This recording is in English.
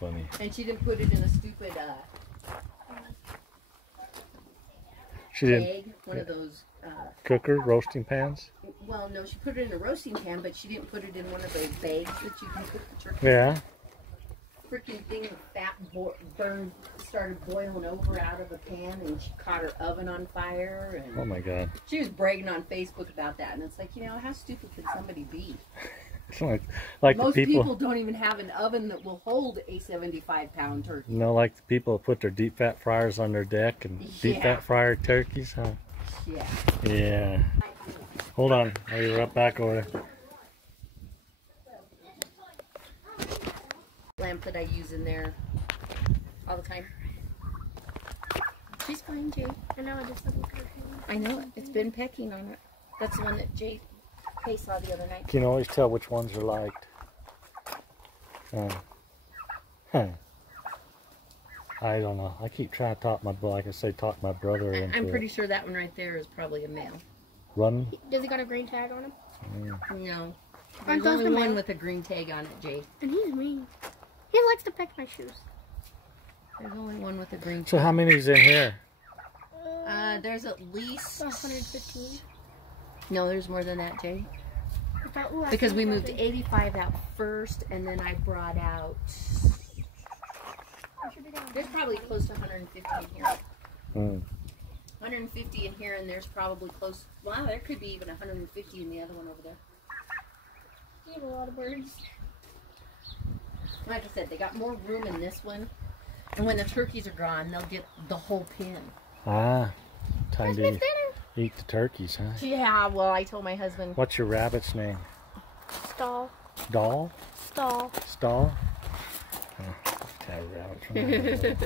funny. And she didn't put it in a stupid bag, one of those cooker roasting pans. Well, no, she put it in a roasting pan, but she didn't put it in one of those bags that you can cook the turkey. Yeah. Freaking thing of fat started boiling over out of a pan, and she caught her oven on fire. And oh my God. she was bragging on Facebook about that, and it's like, you know, how stupid could somebody be? like most the people don't even have an oven that will hold a 75-pound turkey. You know, like the people that put their deep fat fryers on their deck and deep fat fryer turkeys, huh? Yeah. Yeah. Hold on, I'll be right back over there. Lamp that I use in there all the time. She's fine, Jay. I know, I just look at her. I know it. It's been pecking on it. That's the one that Jay saw the other night. You can always tell which ones are liked. I don't know. I keep trying to talk my brother into I'm pretty sure that one right there is probably a male. Running? Does he got a green tag on him? No. Aren't There's those only the one male? with a green tag on it, Jay. And he's mean. He likes to peck my shoes. There's only one with a green tag. So how many's in here? There's at least 115. No, there's more than that, Jay. Ooh, Because we moved 85 out first, and then I brought out. There's probably close to 150 in here. 150 in here, and there's probably close. Wow, there could be even 150 in the other one over there. You have a lot of birds. Like I said, they got more room in this one, and when the turkeys are gone, they'll get the whole pen. Ah, time to eat the turkeys, huh? Yeah, well, I told my husband. What's your rabbit's name? Stall. Doll? Stall. Stall? Oh, rabbit.